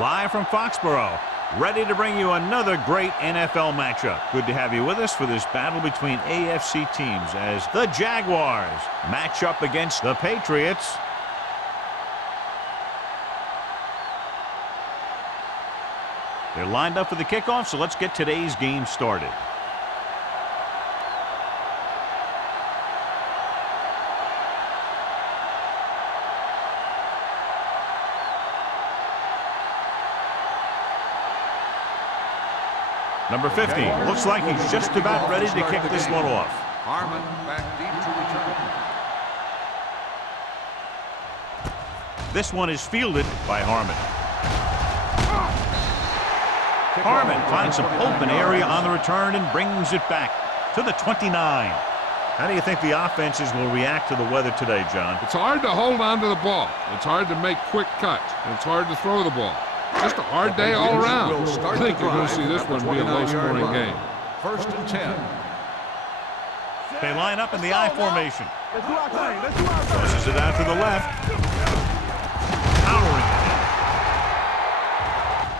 Live from Foxborough, ready to bring you another great NFL matchup. Good to have you with us for this battle between AFC teams as the Jaguars match up against the Patriots. They're lined up for the kickoff, so let's get today's game started. Number 15, looks like he's just about ready to kick this one off. Harmon back deep to return. This one is fielded by Harmon. Harmon finds some open area on the return and brings it back to the 29. How do you think the offenses will react to the weather today, John? It's hard to hold on to the ball. It's hard to make quick cuts. And it's hard to throw the ball. Just a hard day all around. I think you're going to see this one be a low-scoring game. 1st and 10. They line up in the I formation. Tosses it out to the left. Powering it.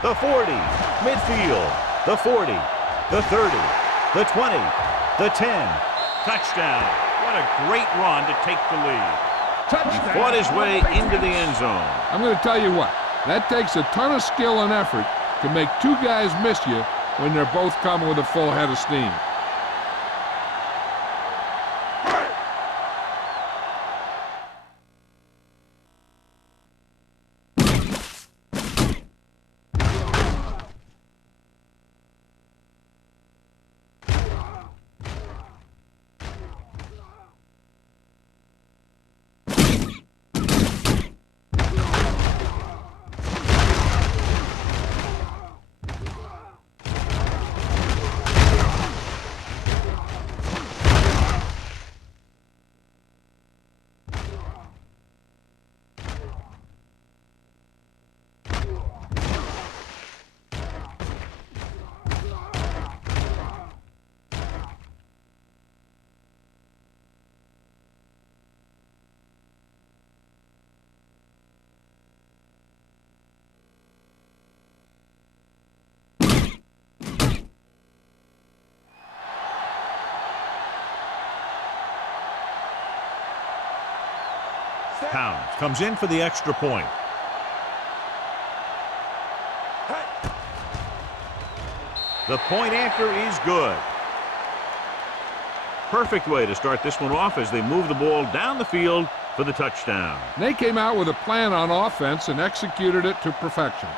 The 40, midfield. The 40, the 30, the 20, the 10. Touchdown. What a great run to take the lead. He fought his way into the end zone. I'm going to tell you what. That takes a ton of skill and effort to make two guys miss you when they're both coming with a full head of steam. Pounds comes in for the extra point. The point after is good. Perfect way to start this one off as they move the ball down the field for the touchdown. They came out with a plan on offense and executed it to perfection.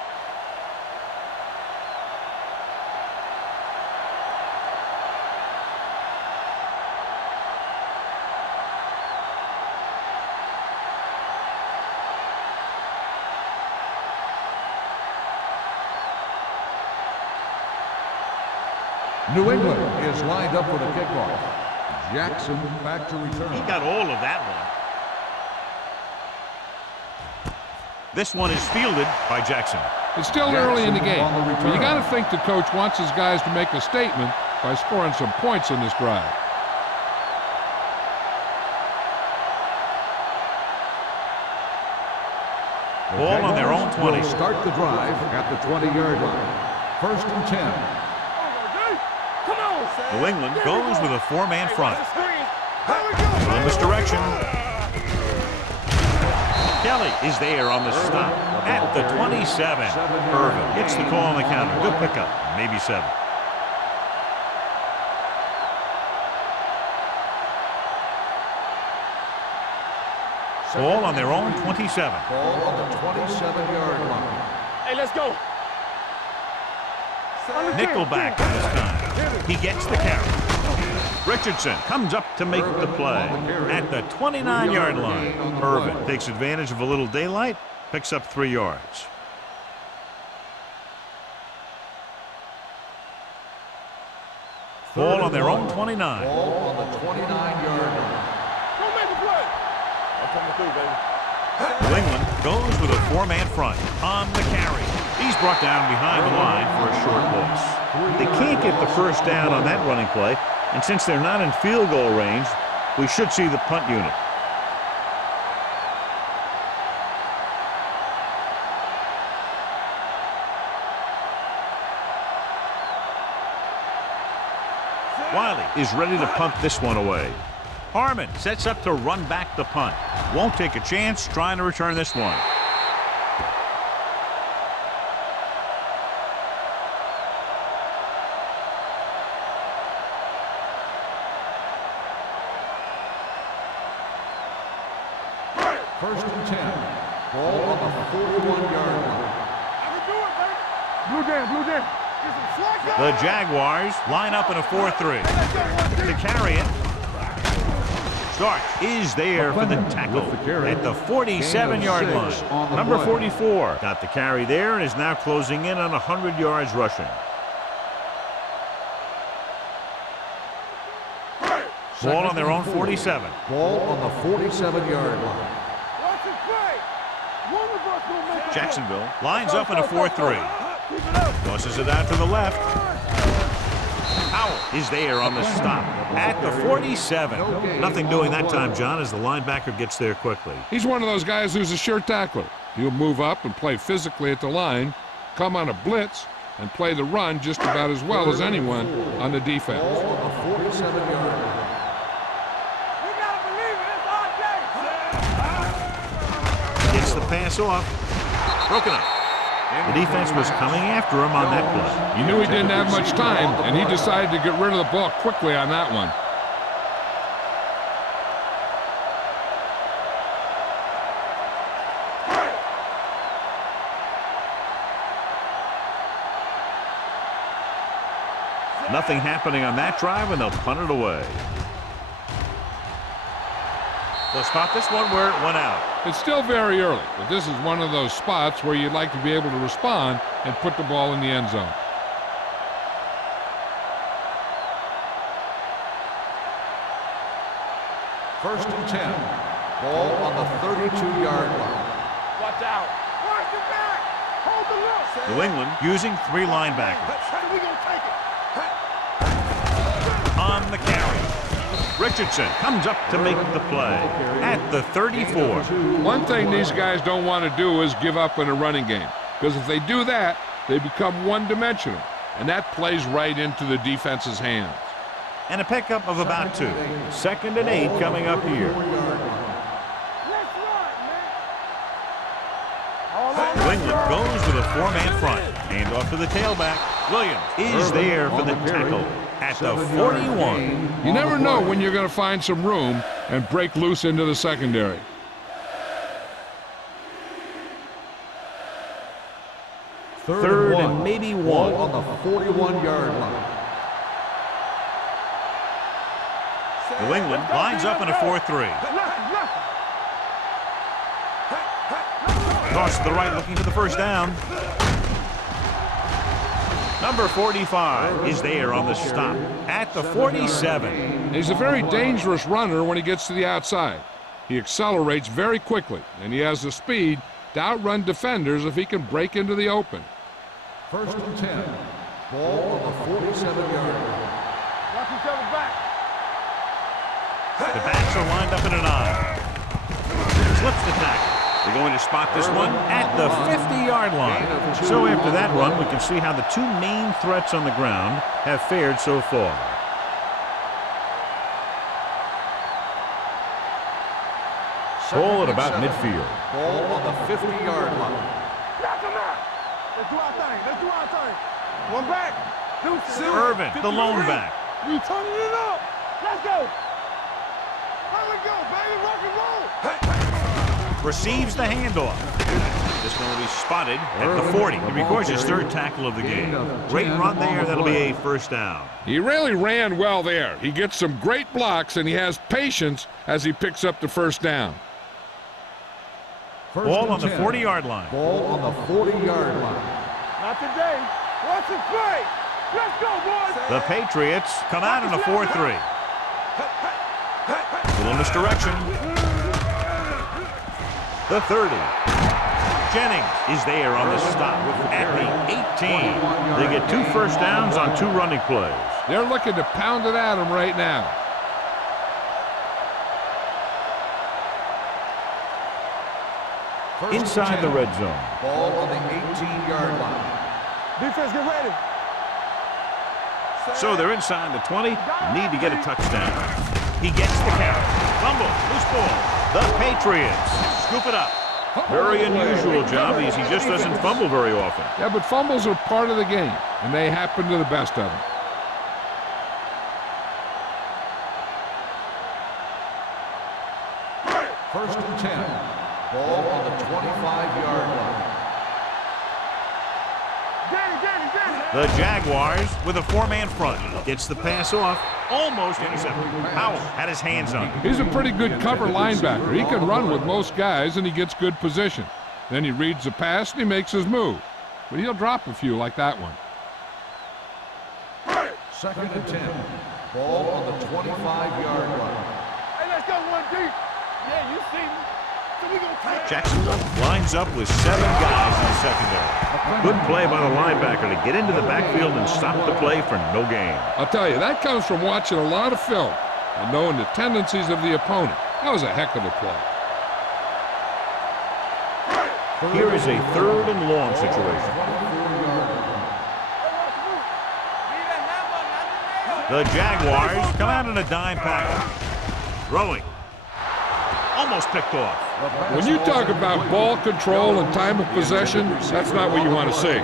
New England is lined up for the kickoff. Jackson back to return. He got all of that one. This one is fielded by Jackson. It's still early in the game, but you got to think the coach wants his guys to make a statement by scoring some points in this drive. Ball on their own 20. Will start the drive at the 20-yard line. 1st and 10. New England goes with a four-man front. Little misdirection. Kelly is there on the stop at the 27. Irvin gets the call on the counter. Good pickup. Maybe 7. Ball on their own 27. Ball on the 27-yard line. Hey, let's go. Nickelback this time. He gets the carry. Richardson comes up to make the play at the 29-yard line. Irvin takes advantage of a little daylight, picks up 3 yards. Ball on their own 29. Ball on the 29-yard line. Don't make a play. I'm coming through, baby. New England goes with a four-man front on the carry. He's brought down behind the line for a short loss. They can't get the first down on that running play, and since they're not in field goal range, we should see the punt unit. Wiley is ready to punt this one away. Harmon sets up to run back the punt. Won't take a chance trying to return this one. First and 10. Ball on the 41-yard line. Blue jam. The Jaguars line up in a 4-3. To carry it. Stark is there for the tackle at the 47-yard line. Number 44 got the carry there and is now closing in on 100 yards rushing. Ball on their own 47. Ball on the 47-yard line. Jacksonville lines up in a 4-3. Tosses it out to the left. Howell is there on the stop at the 47. Nothing doing that time, John, as the linebacker gets there quickly. He's one of those guys who's a sure tackler. He'll move up and play physically at the line, come on a blitz, and play the run just about as well as anyone on the defense. Ball on the 47-yard line. Gets the pass off. Broken up. The defense was coming after him on that play. He knew he didn't have much time, and he decided to get rid of the ball quickly on that one. Nothing happening on that drive, and they'll punt it away. They'll spot this one where it went out. It's still very early, but this is one of those spots where you'd like to be able to respond and put the ball in the end zone. First and 10. Ball on the 32-yard line. Watch out. Watch it back. Hold the look. New England using 3 linebackers. We gonna take it. On the carry. Richardson comes up to make the play at the 34. One thing these guys don't want to do is give up in a running game, because if they do that, they become one-dimensional, and that plays right into the defense's hands. And a pickup of about 2. 2nd and 8 coming up here. New England goes with a 4-man front. Hand off to the tailback. Williams is there for the tackle at the 41. You never know when you're going to find some room and break loose into the secondary. Third and maybe 1. Ball on the 41-yard line. New England lines up in a 4-3. Toss to the right, looking for the first down. Number 45 is there on the stop at the 47. He's a very dangerous runner when he gets to the outside. He accelerates very quickly, and he has the speed to outrun defenders if he can break into the open. First and 10. Ball on the 47-yard line. Watch each other back. The backs are lined up in an I. Slips the tackle. They're going to spot this one at the 50-yard line. So after that run, we can see how the 2 main threats on the ground have fared so far. Ball at about midfield. Ball on the 50-yard line. Knock him out. Let's do our thing. Let's do our thing. One back. Irvin, the lone back. We turning it up. Let's go. Here we go, baby. Rock and roll. Receives the handoff. This one will be spotted at the 40. He records his 3rd tackle of the game. Great run there. That'll be a first down. He really ran well there. He gets some great blocks, and he has patience as he picks up the first down. Ball on the 40-yard line. Ball on the 40-yard line. Not today. Watch it play. Let's go, boys. The Patriots come out in a 4-3. Little misdirection. The 30. Jennings is there on the stop at the 18. They get 2 first downs on 2 running plays. They're looking to pound it at him right now. Inside the red zone. Ball on the 18-yard line. Defense, get ready. So they're inside the 20. Need to get a touchdown. He gets the carry. Fumble. Loose ball. The Patriots scoop it up. Very unusual job. He just doesn't fumble very often. Yeah, but fumbles are part of the game, and they happen to the best of them. First and 10. Ball on the 25-yard line. The Jaguars with a four-man front. Gets the pass off. Almost intercepted. Powell had his hands on it. He's a pretty good cover linebacker. He can run with most guys, and he gets good position. Then he reads the pass, and he makes his move. But he'll drop a few like that one. Second and 10. Ball on the 25-yard line. Hey, let's go one deep. Yeah, you see me. So we gonna take Jacksonville lines up with 7 guys in the secondary. Good play by the linebacker to get into the backfield and stop the play for no gain. I'll tell you, that comes from watching a lot of film and knowing the tendencies of the opponent. That was a heck of a play. Here is a 3rd and long situation. The Jaguars come out in a dime package. Throwing. Almost picked off. When you talk about ball control and time of possession, that's not what you want to see.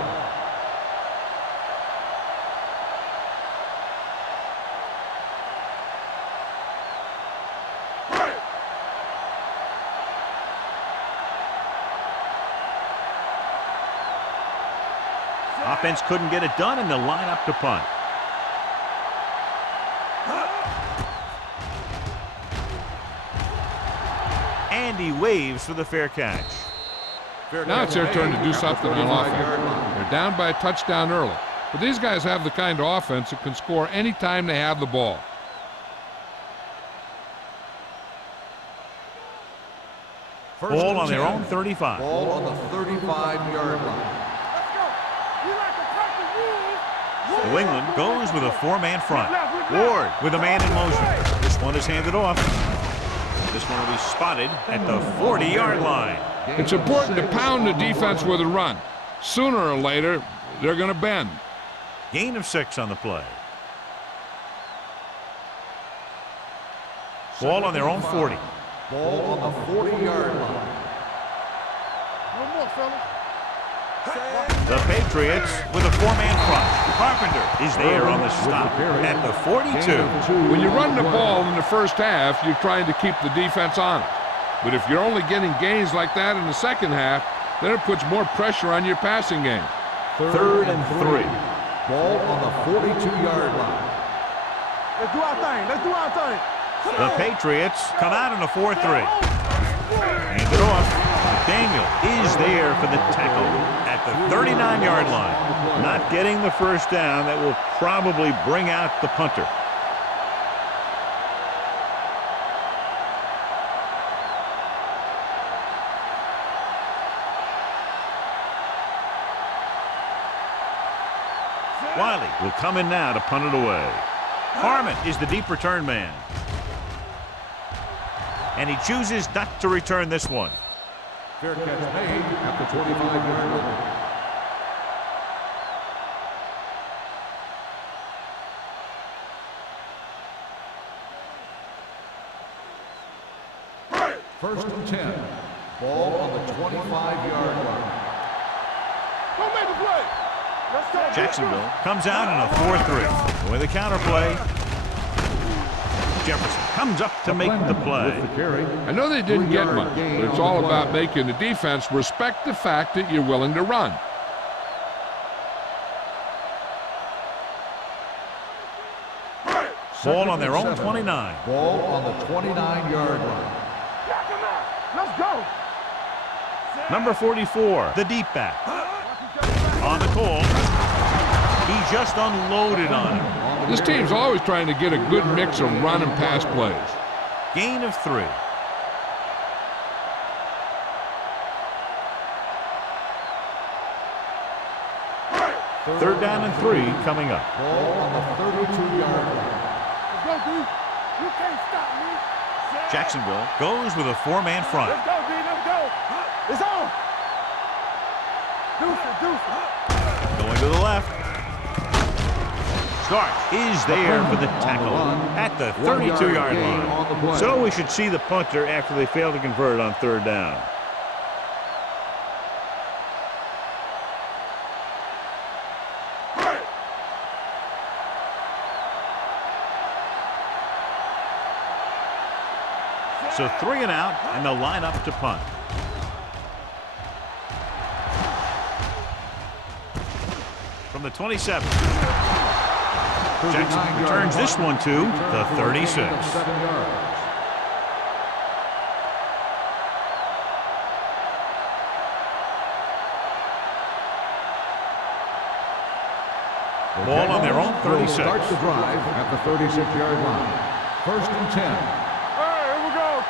Offense couldn't get it done, and they'll line up to punt. And he waves for the fair catch. Now it's their turn to do something on offense. They're down by a touchdown early. But these guys have the kind of offense that can score any time they have the ball. Ball on their own 35. Ball on the 35-yard line. New England goes with a 4-man front. Ward with a man in motion. This one is handed off. This one will be spotted at the 40-yard line. It's important to pound the defense with a run. Sooner or later, they're going to bend. Gain of 6 on the play. Ball on their own 40. Ball on the 40-yard line. One more, fellas. The Patriots with a 4-man front. Carpenter is there on the stop at the 42. When you run the ball in the first half, you're trying to keep the defense honest. But if you're only getting gains like that in the second half, then it puts more pressure on your passing game. 3rd and 3. Ball on the 42-yard line. Let's do our thing. Let's do our thing. The Patriots come out in a 4-3. Hand it off. Daniel is there for the tackle at the 39-yard line. Not getting the first down. That will probably bring out the punter. Wiley will come in now to punt it away. Harmon is the deep return man. And he chooses not to return this one. Fair catch made at the 25-yard line. First and 10. Ball on the 25-yard line. Don't make the play. Let's go. Jacksonville comes out in a 4-3. With a counter play. Jefferson comes up to make the play. I know they didn't get much, but it's all about making the defense respect the fact that you're willing to run. Ball on their own 29. Ball on the 29-yard line. Let's go. Number 44, the deep back. On the call. He just unloaded on him. This team's always trying to get a good mix of run and pass plays. Gain of 3. Third down and 3 coming up. Ball on the 32-yard line. Let's go, D. You can't stop me. Jacksonville goes with a 4-man front. Let's go, D. Let's go. It's on. Deuce it. Going to the left. start is there for the tackle at the 32-yard line. So we should see the punter after they fail to convert on third down. So 3 and out, and they'll line up to punt. From the 27. Jackson returns this one to the 36. Ball on their own 36. Starts the drive at the 36-yard line. 1st and 10. Here we go.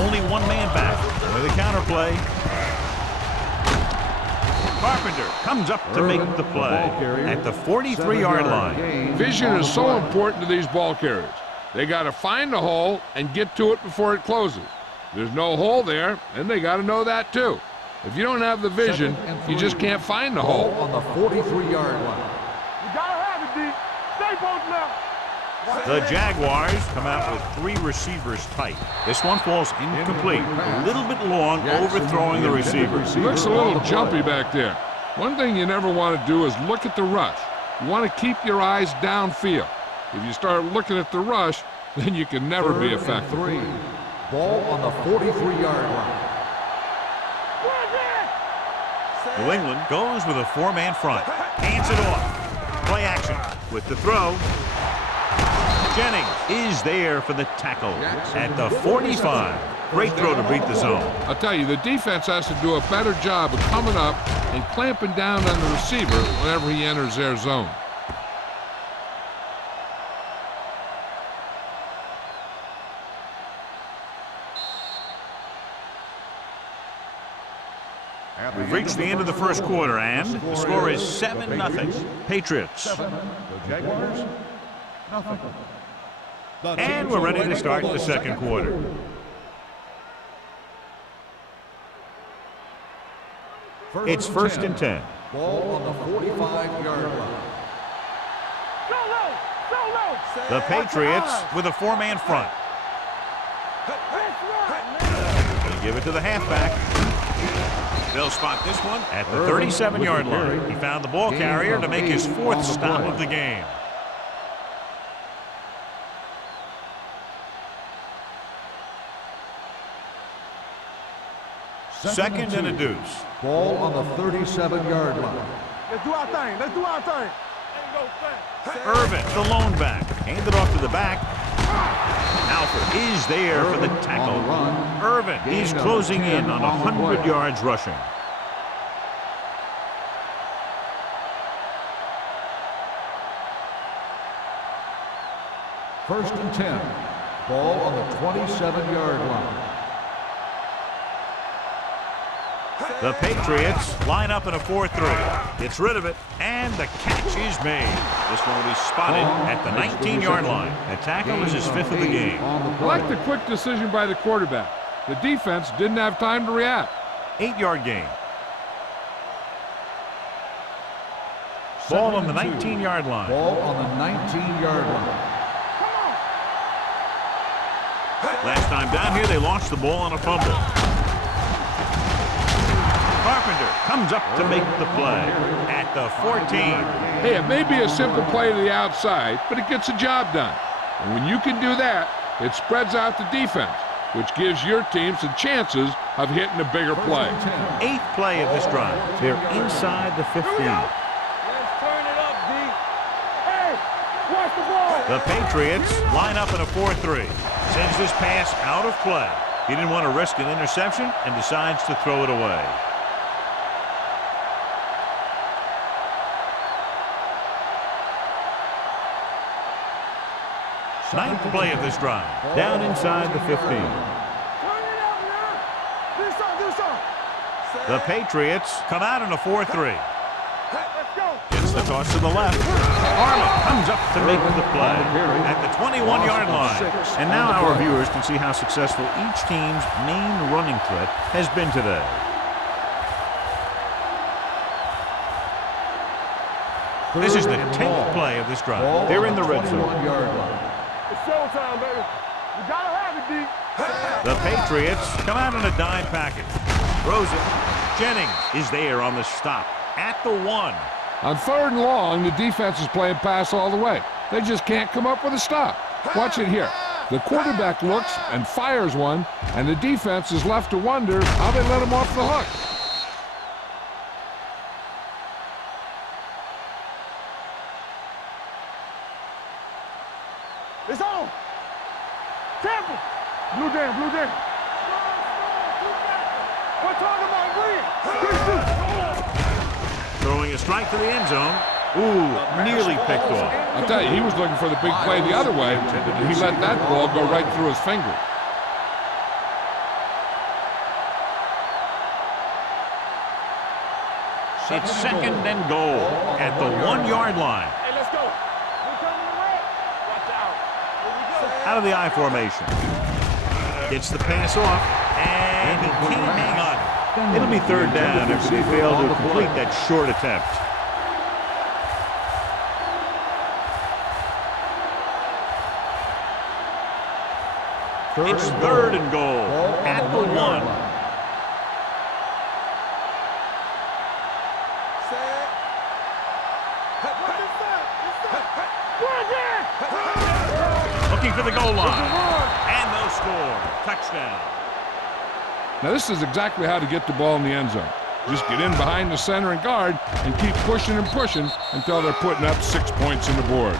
Only one man back with a counter play. Carpenter comes up to make the play at the 43-yard line. Vision is so important to these ball carriers. They got to find the hole and get to it before it closes. There's no hole there, and they got to know that too. If you don't have the vision, you just can't find the hole. On the 43-yard line. You gotta have it, D. Stay post now. The Jaguars come out with 3 receivers tight. This one falls incomplete. A little bit long, overthrowing the receiver. He looks a little jumpy back there. One thing you never want to do is look at the rush. You want to keep your eyes downfield. If you start looking at the rush, then you can never be effective. 3. Ball on the 43-yard line. New England goes with a 4-man front. Hands it off. Play action with the throw. Jennings is there for the tackle at the 45. Great throw to beat the zone. I'll tell you, the defense has to do a better job of coming up and clamping down on the receiver whenever he enters their zone. We've reached the end of the first quarter, and the score is 7-0. Patriots. The Jaguars, nothing. And we're ready to start the second quarter. It's 1st and 10. Ball on the 45-yard line. Go low. Go low. The Patriots with a 4-man front. They give it to the halfback. They'll spot this one at the 37-yard line. He found the ball carrier to make his 4th stop of the game. Second and a deuce. Ball on the 37-yard line. Let's do our thing. Let's do our thing. Ain't no thing. Irvin, the lone back. Handed off to the back. Alford is there for the tackle. Irvin is closing in on 100 yards rushing. First and 10. Ball on the 27-yard line. The Patriots line up in a 4-3. Gets rid of it, and the catch is made. This one will be spotted at the 19-yard line. The tackle is his 5th of the game. I like the quick decision by the quarterback. The defense didn't have time to react. 8-yard gain. Ball on the 19-yard line. Ball on the 19-yard line. Last time down here, they lost the ball on a fumble. Carpenter comes up to make the play at the 14. Hey, it may be a simple play to the outside, but it gets the job done. And when you can do that, it spreads out the defense, which gives your team some chances of hitting a bigger play. 8th play of this drive. They're inside the 15. Let's turn it up, D. Hey, watch the ball. The Patriots line up in a 4-3. Sends this pass out of play. He didn't want to risk an interception and decides to throw it away. 9th play of this drive. Down inside the 15. Turn it up now. Do something. The Patriots come out in a 4-3. Let's go. Gets the toss to the left. Harmon comes up to make the play at the 21-yard line. And now our viewers can see how successful each team's main running threat has been today. This is the Third and 10th long. play of this drive. Ball They're on in the red zone. 21-yard line. It's showtime, baby. You gotta have it, D. The Patriots come out in a dime package. Throws it. Jennings is there on the stop at the 1. On 3rd and long, the defense is playing pass all the way. They just can't come up with a stop. Watch it here. The quarterback looks and fires one, and the defense is left to wonder how they let him off the hook. It's on. Tampa. Blue jam, blue jam. We're talking about green. Throwing a strike to the end zone. Ooh, nearly picked off. I'll tell you, he was looking for the big play the other way, and he let that ball go right through his finger. It's 2nd and goal at the 1-yard line. Hey, let's go. We're coming to red. Watch out. Here we go. Out of the I formation. Gets the pass off, and he can't hang on. It'll be 3rd down if they fail to complete that short attempt. It's 3rd and goal at the 1. Looking for the goal line. And they'll score. Touchdown. Now, this is exactly how to get the ball in the end zone. Just get in behind the center and guard and keep pushing and pushing until they're putting up 6 points on the board.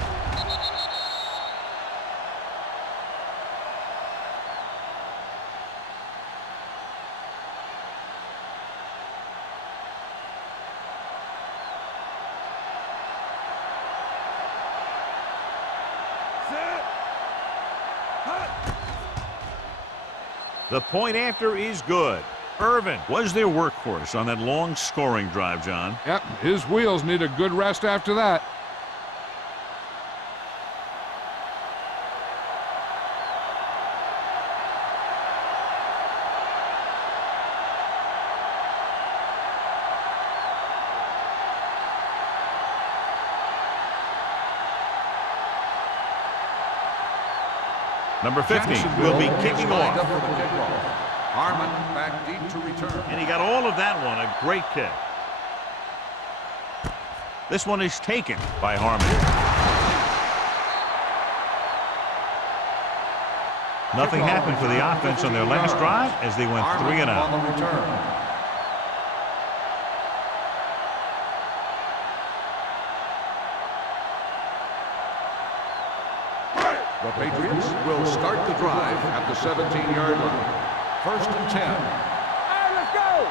The point after is good. Irvin was their workhorse on that long scoring drive, John. Yep, his wheels need a good rest after that. Number 50 will be kicking off. Harmon back deep to return. And he got all of that one. A great kick. This one is taken by Harmon. Nothing happened for the offense on their last drive as they went 3 and out. On the return. The Patriots will start the drive at the 17-yard line. 1st and 10. Hey, let's go.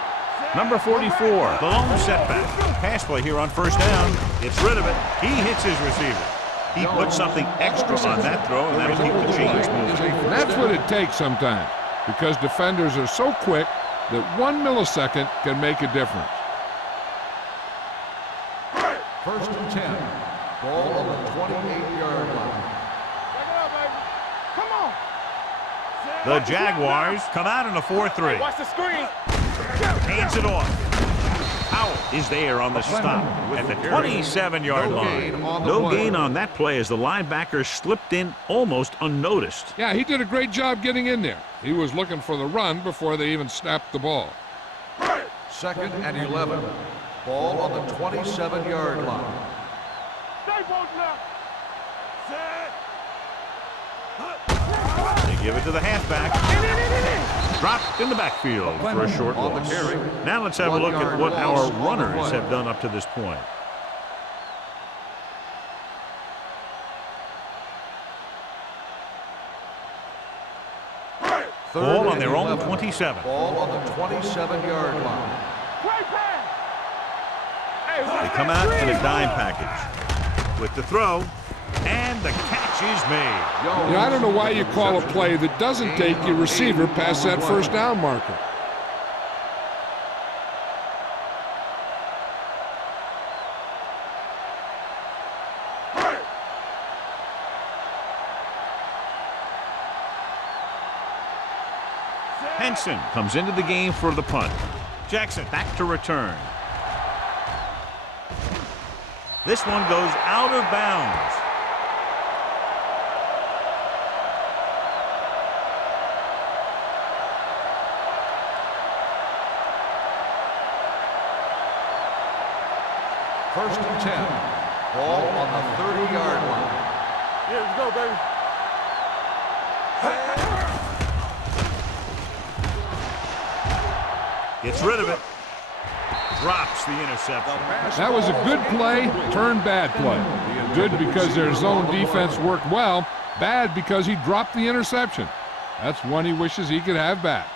Number 44, the lone setback. Pass play here on 1st down. Gets rid of it. He hits his receiver. He puts something extra on that throw, and that'll keep the chains moving. And that's what it takes sometimes, because defenders are so quick that 1 millisecond can make a difference. 1st and 10. Ball on the 28-yard line. Back it up, baby. Come on. The Jaguars come out in a 4-3. Watch the screen. Hands it off. Powell is there on the stop at the 27-yard line. No gain on that play as the linebacker slipped in almost unnoticed. Yeah, he did a great job getting in there. He was looking for the run before they even snapped the ball. 2nd and 11. Ball on the 27-yard line. Stay both now. They give it to the halfback. Dropped in the backfield for a short loss. Now let's have a look at what our runners have done up to this point. Ball on their own 27. Ball on the 27-yard line. Great pass. Hey, They come out in a dime package with the throw, and the catch is made. You know, I don't know why you call a play that doesn't take your receiver past that 1st down marker. Henson comes into the game for the punt. Jackson back to return. This one goes out of bounds. First and 10. Ball on the 30-yard line. Yeah, let's go, baby. Gets rid of it. Drops the interception. That was a good play, turned bad play. Good because their zone defense worked well. Bad because he dropped the interception. That's one he wishes he could have back.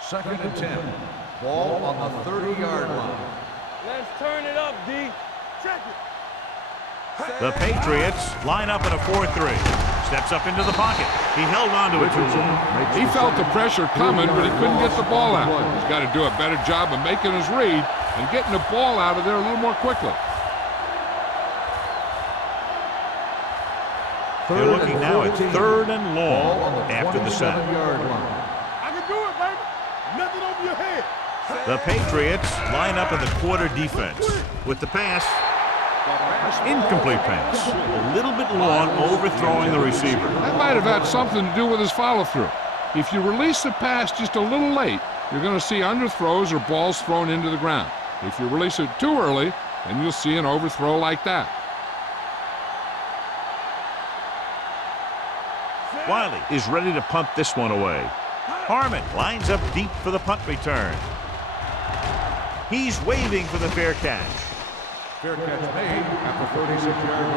Second and 10. Ball on the 30-yard line. Let's turn it up, D. Check it. The Patriots line up in a 4-3. Steps up into the pocket. He held on to it too long. He felt the pressure coming, but he couldn't get the ball out. He's got to do a better job of making his read and getting the ball out of there a little more quickly. They're looking now at 3rd and long after the sack. I can do it, baby. Nothing over your head. The Patriots line up in the quarter defense. With the pass, incomplete pass. A little bit long, overthrowing the receiver. That might have had something to do with his follow-through. If you release the pass just a little late, you're going to see underthrows or balls thrown into the ground. If you release it too early, then you'll see an overthrow like that. Wiley is ready to punt this one away. Harmon lines up deep for the punt return. He's waving for the fair catch. Fair catch made at the 36-yard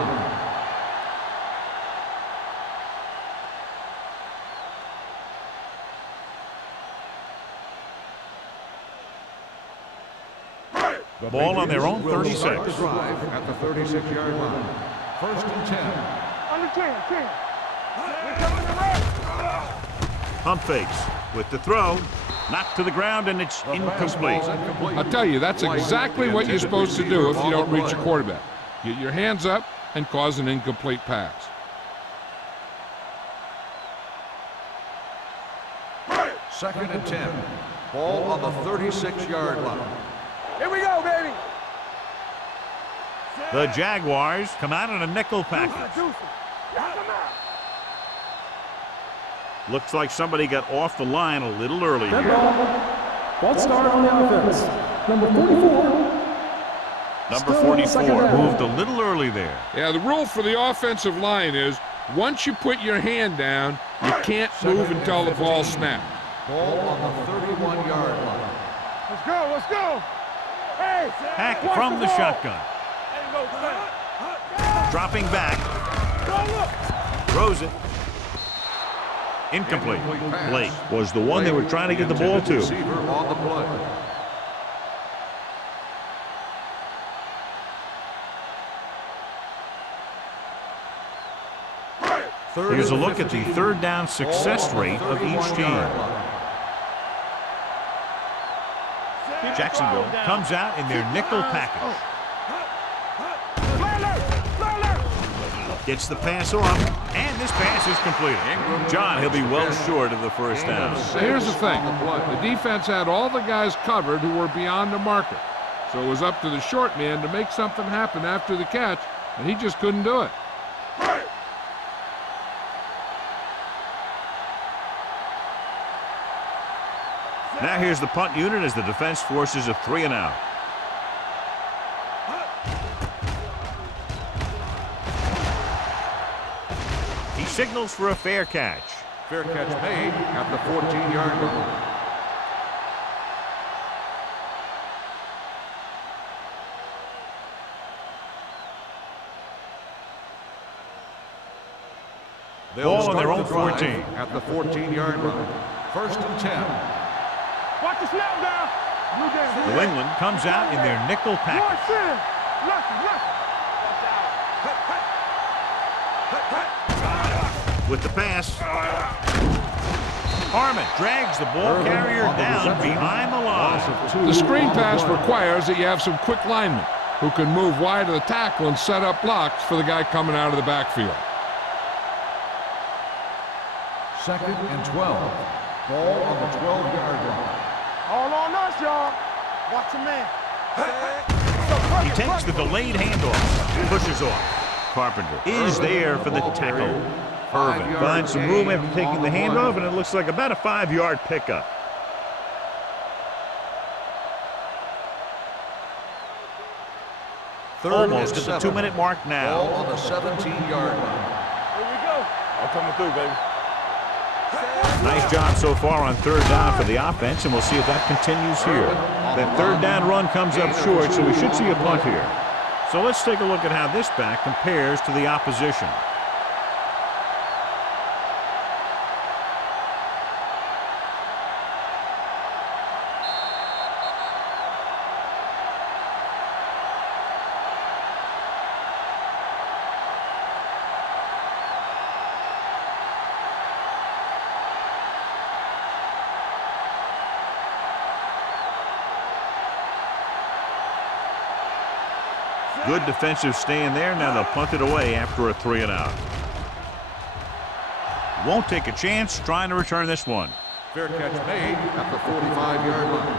line. Ball on their own 36. Drive at the 36-yard line. First and 10. Under 10. We're coming to right. Pump fakes with the throw. Knocked to the ground, and it's incomplete. I'll tell you, that's exactly what you're supposed to do if you don't reach a quarterback. Get your hands up and cause an incomplete pass. Second and 10. Ball on the 36-yard line. Here we go, baby. The Jaguars come out in a nickel package. Looks like somebody got off the line a little early Red here. ball. Ball start on the offense. Number 44. Number Still 44 second down. moved a little early there. Yeah, the rule for the offensive line is once you put your hand down, you can't move until the ball snaps. Ball on the 31-yard line. Let's go. Hey. Hack watch from the ball. shotgun. There you go, Dropping back. Throws it. Incomplete. Blake was the one they were trying to get the ball to. Receiver on the play. Here's a look at the 3rd down success rate of each team. Jacksonville comes out in their nickel package. Gets the pass off, and this pass is completed. John, he'll be well short of the first down. So here's the thing. The defense had all the guys covered who were beyond the marker. So it was up to the short man to make something happen after the catch, and he just couldn't do it. Now here's the punt unit as the defense forces a 3 and out. He signals for a fair catch. Fair catch made at the 14-yard line. Ball on their own 14. At the 14-yard line. First and 10. Watch the snap down. New England comes out in their nickel package. With the pass, Harmon drags the ball carrier down behind the line. The screen pass requires that you have some quick linemen who can move wide of the tackle and set up blocks for the guy coming out of the backfield. Second and 12. Ball on the 12-yard line. All on us, y'all. Watch the man. He takes the delayed handoff, pushes off. Carpenter is there for the tackle. Irvin finds some room after taking the handoff, and it looks like about a 5-yard pickup. Almost at the 2-minute mark now. Ball on the 17-yard line. Here we go. I'm coming through, baby. Nice job so far on 3rd down for the offense, and we'll see if that continues here. That 3rd down run comes up short, so we should see a punt here. So let's take a look at how this back compares to the opposition. Good defensive stand there. Now they'll punt it away after a 3-and-out. Won't take a chance trying to return this one. Fair catch made at the 45-yard line.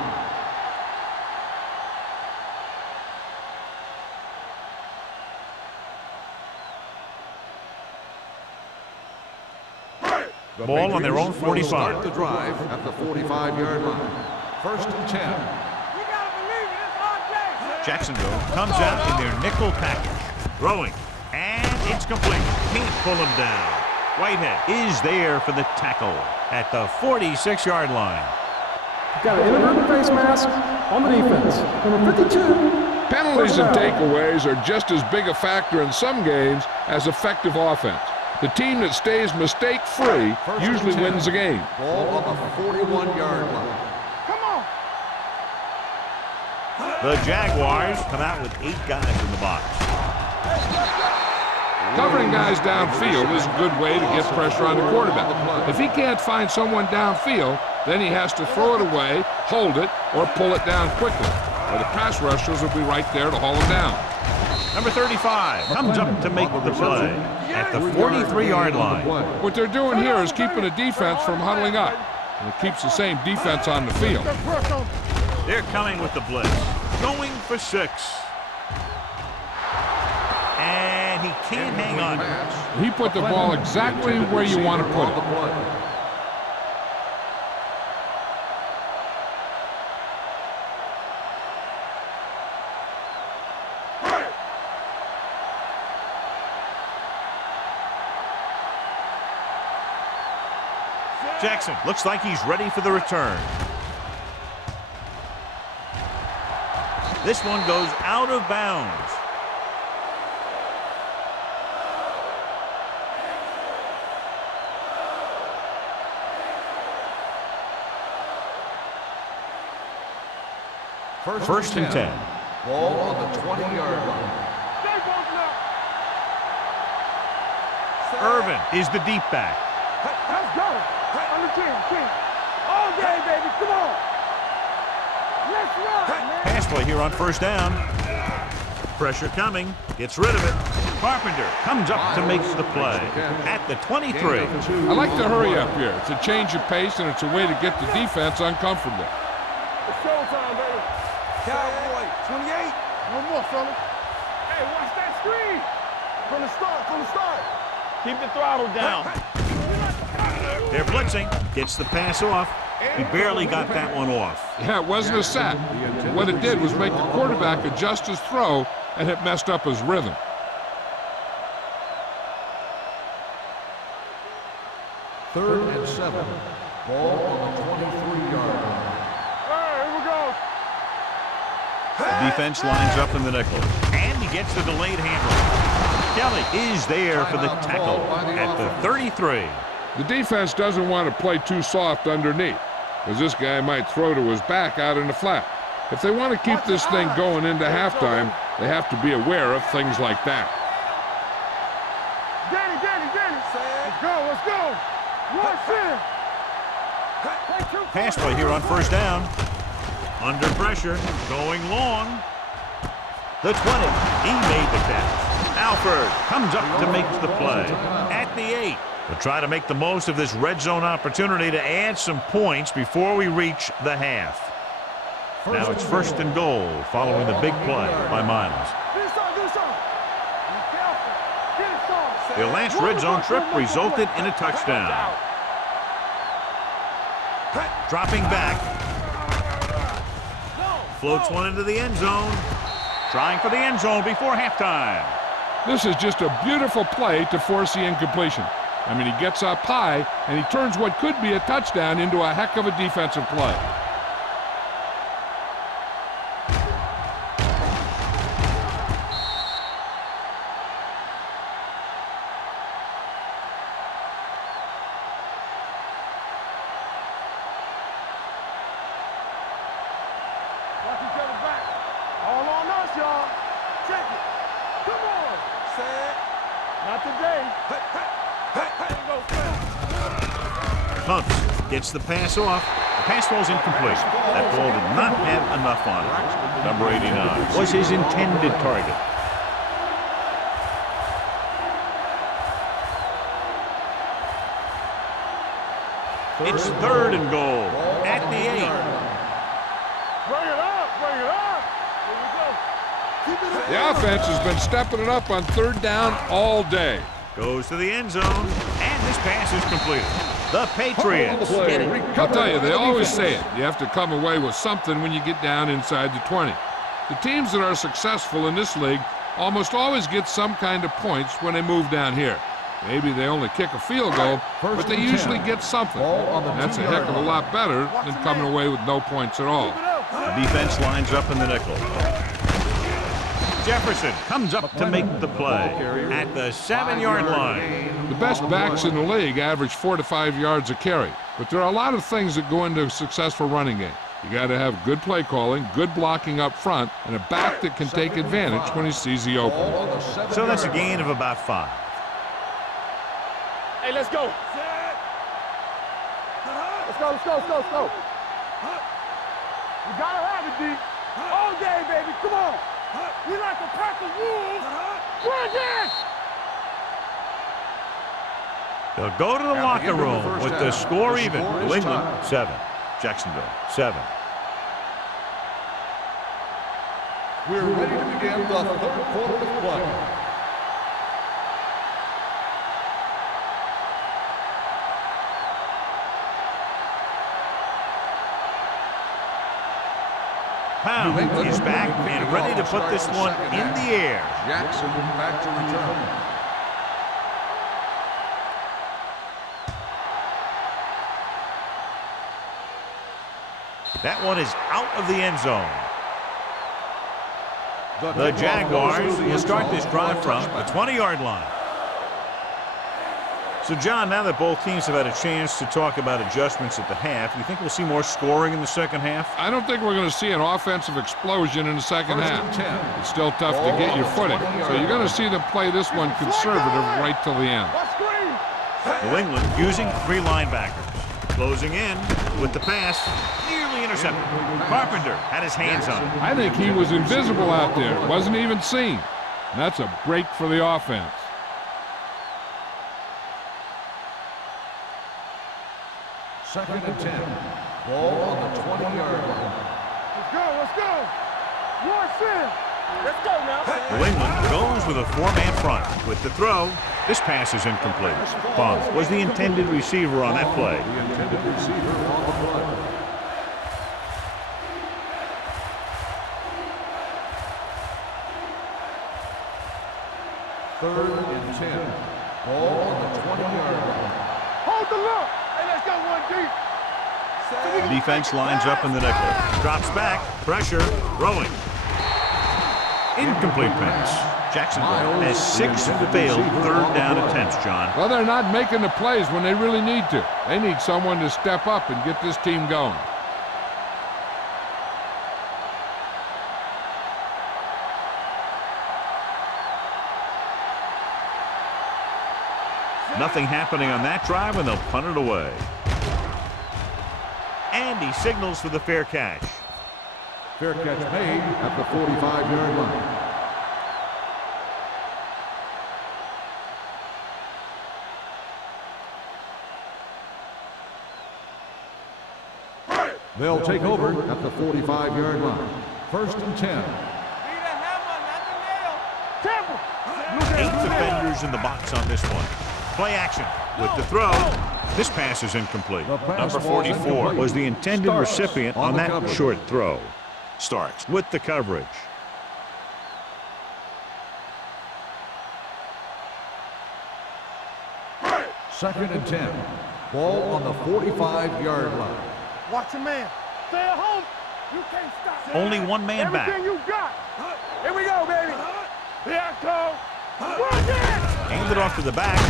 The Ball on their own Patriots will 45. start the drive at the 45-yard line. 1st and 10. Jacksonville comes out in their nickel package. Throwing. And it's complete. Can't pull him down. Whitehead is there for the tackle at the 46-yard line. Got an inadvertent face mask on the defense. Number 52. Penalties and First down. takeaways are just as big a factor in some games as effective offense. The team that stays mistake-free usually wins the game. Ball on the 41-yard line. The Jaguars come out with 8 guys in the box. Covering guys downfield is a good way to get pressure on the quarterback. If he can't find someone downfield, then he has to throw it away, hold it, or pull it down quickly. Or the pass rushers will be right there to haul him down. Number 35 comes up to make the play at the 43-yard line. What they're doing here is keeping the defense from huddling up. And it keeps the same defense on the field. They're coming with the blitz. Going for 6. And he can't hang on. He put the ball exactly where you want to put it. Jackson looks like he's ready for the return. This one goes out of bounds. First and 10. Ball on the 20-yard line. Irvin is the deep back. Let's go. Under 10. All day, baby. Come on. Let's run, man. Pass play here on 1st down. Pressure coming. Gets rid of it. Carpenter comes up to make the play at the 23. I like to hurry up here. It's a change of pace, and it's a way to get the defense uncomfortable. It's showtime, baby. Cowboy, 28. One more, fella. Hey, watch that screen. From the start. Keep the throttle down. They're blitzing. Gets the pass off. He barely got that one off. Yeah, it wasn't a sack. What it did was make the quarterback adjust his throw, and it messed up his rhythm. Third and 7. Ball on the 23-yard line. Here we go. The defense lines up in the nickel. And he gets the delayed handle. Kelly is there for the tackle at the 33. The defense doesn't want to play too soft underneath, because this guy might throw to his back out in the flat. If they want to keep this thing going into halftime, they have to be aware of things like that. Danny. Let's go. Pass play here on 1st down. Under pressure, going long. The 20. He made the catch. Alford comes up to make the play at the 8. We'll try to make the most of this red zone opportunity to add some points before we reach the half. Now it's 1st and goal following the big play by Miles. Their last red zone trip resulted in a touchdown. Dropping back. Floats one into the end zone. Trying for the end zone before halftime. This is just a beautiful play to force the incompletion. I mean, he gets up high, and he turns what could be a touchdown into a heck of a defensive play. Hunts gets the pass off. The pass falls incomplete. That ball did not have enough on it. Number 89 was his intended target. It's 3rd and goal at the 8. Bring it up, bring it up. Here we go. The offense has been stepping it up on 3rd down all day. Goes to the end zone, and this pass is completed. The Patriots get it. I'll tell you, they always say it. You have to come away with something when you get down inside the 20. The teams that are successful in this league almost always get some kind of points when they move down here. Maybe they only kick a field goal, but they usually get something. That's a heck of a lot better than coming away with no points at all. The defense lines up in the nickel. Jefferson comes up to make the play at the 7-yard line. The best backs in the league average 4 to 5 yards a carry, but there are a lot of things that go into a successful running game. You got to have good play calling, good blocking up front, and a back that can take advantage when he sees the opening. So that's a gain of about 5. Hey, let's go. Let's go, let's go, let's go, let's go. You gotta have it, D. All day, baby, come on. We like the pack of wolves. Bring it! They'll go to the locker room with the score even. New England, 7. Jacksonville, 7. We're ready to begin the 3rd quarter of play. Pound is back and ready to put this one in the air. Jackson back to return. That one is out of the end zone. The Jaguars will start this drive from the 20-yard line. So, John, now that both teams have had a chance to talk about adjustments at the half, you think we'll see more scoring in the second half? I don't think we're going to see an offensive explosion in the second half. It's still tough to get your footing, so you're going to see them play this one conservative right till the end. New England using 3 linebackers. Closing in with the pass, nearly intercepted. Carpenter had his hands on it. I think he was invisible out there, wasn't even seen. And that's a break for the offense. Second and 10. Ball on the 20-yard line. Let's go, let's go. Watch in. Let's go now. New England goes with a 4-man front. With the throw, this pass is incomplete. Funk was the intended receiver on that play. The intended receiver on the play. Third and 10. Ball on the 20-yard line. Hold the look. Hey, let's go, 1 deep. The defense lines up in the nickel. Drops back, pressure, throwing. Incomplete pass. Jacksonville has 6 failed 3rd down attempts, John. Well, they're not making the plays when they really need to. They need someone to step up and get this team going. Nothing happening on that drive, and they'll punt it away. And he signals for the fair catch. Fair catch made at the 45-yard line. They'll take over at the 45-yard line. First and 10. 8 defenders in the box on this one. Play action with the throw. This pass is incomplete. Number 44 was the intended recipient on that short throw. Starks with the coverage. Second and 10. Ball on the 45-yard line. Watch your man. Stay at home. You can't stop. Only one man back. Everything you got. Here we go, baby. Here I come. Run it! Aimed it off to the back.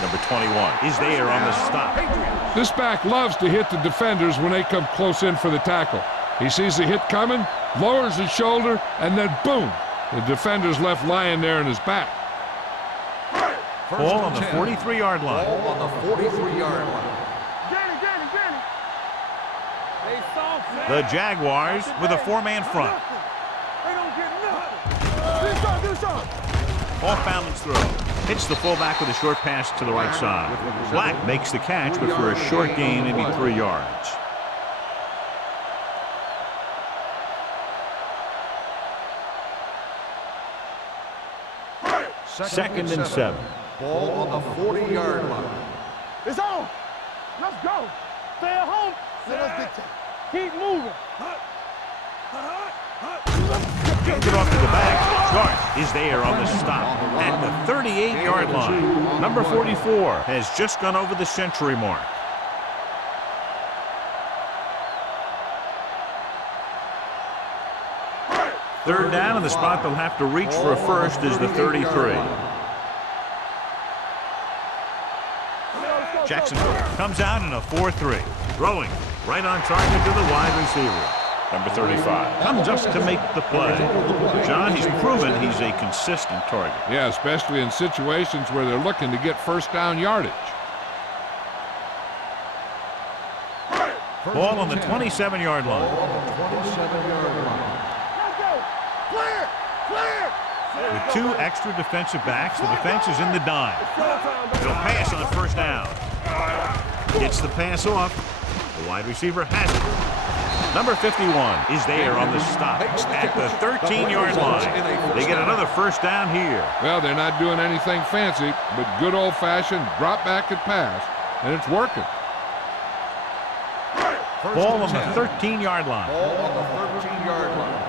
Number 21 is there on the stop. This back loves to hit the defenders when they come close in for the tackle. He sees the hit coming, lowers his shoulder, and then boom, the defender's left lying there in his back. Ball on the 43-yard line. Ball on the 43-yard line. Danny. They soft, man. The Jaguars with a 4-man front. They don't get nothing. Do something. Off balance throw. Hits the fullback with a short pass to the right side. Black makes the catch, but for a short gain, maybe 3 yards. Second and 7. Ball on the 40-yard line. It's on. Let's go. Stay at home. Keep moving. Hands it off to the back. Sharp is there on the stop at the 38-yard line. Number 44 has just gone over the century mark. Third down, and the spot they'll have to reach for a first is the 33. Jacksonville comes out in a 4-3. Throwing right on target to the wide receiver. Number 35 comes up to make the play. John, he's proven he's a consistent target. Yeah, especially in situations where they're looking to get first down yardage. Ball on the 27-yard line. With 2 extra defensive backs, the defense is in the dime. They'll pass on first down. Gets the pass off. The wide receiver has it. Number 51 is there on the stop at the 13-yard line. They get another first down here. Well, they're not doing anything fancy, but good old-fashioned drop back and pass, and it's working. Ball on the 13-yard line. Ball on the 13-yard line.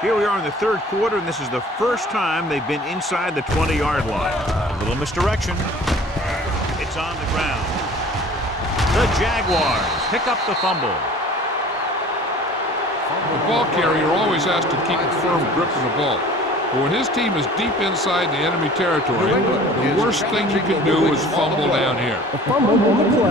Here we are in the third quarter, and this is the first time they've been inside the 20-yard line. A little misdirection. It's on the ground. The Jaguars pick up the fumble. The ball carrier always has to keep a firm grip on the ball. But when his team is deep inside the enemy territory, the worst thing you can do is fumble down here.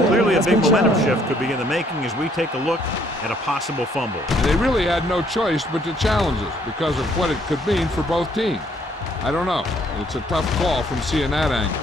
Clearly a big momentum shift could be in the making as we take a look at a possible fumble. They really had no choice but to challenge us because of what it could mean for both teams. I don't know. It's a tough call from seeing that angle.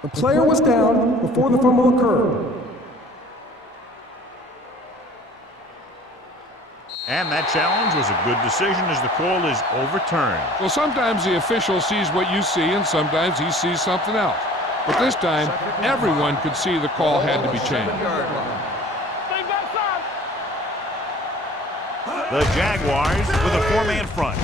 The player was down before the fumble occurred. And that challenge was a good decision as the call is overturned. Well, sometimes the official sees what you see and sometimes he sees something else. But this time, everyone could see the call had to be changed. The Jaguars with a 4-man front.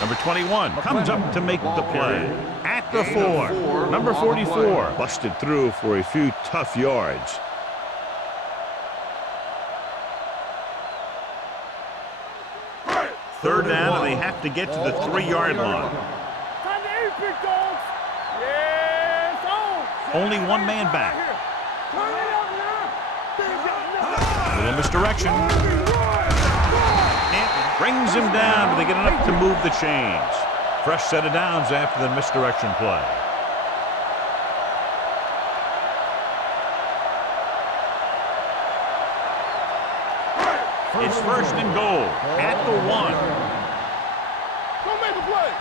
Number 21 comes up to make the play. At the 4, number 44 busted through for a few tough yards. Third down, and they have to get to the 3-yard line. Only one man back. A little misdirection. Brings him down, but they get enough to move the chains. Fresh set of downs after the misdirection play. It's first and goal at the 1. Don't make a play.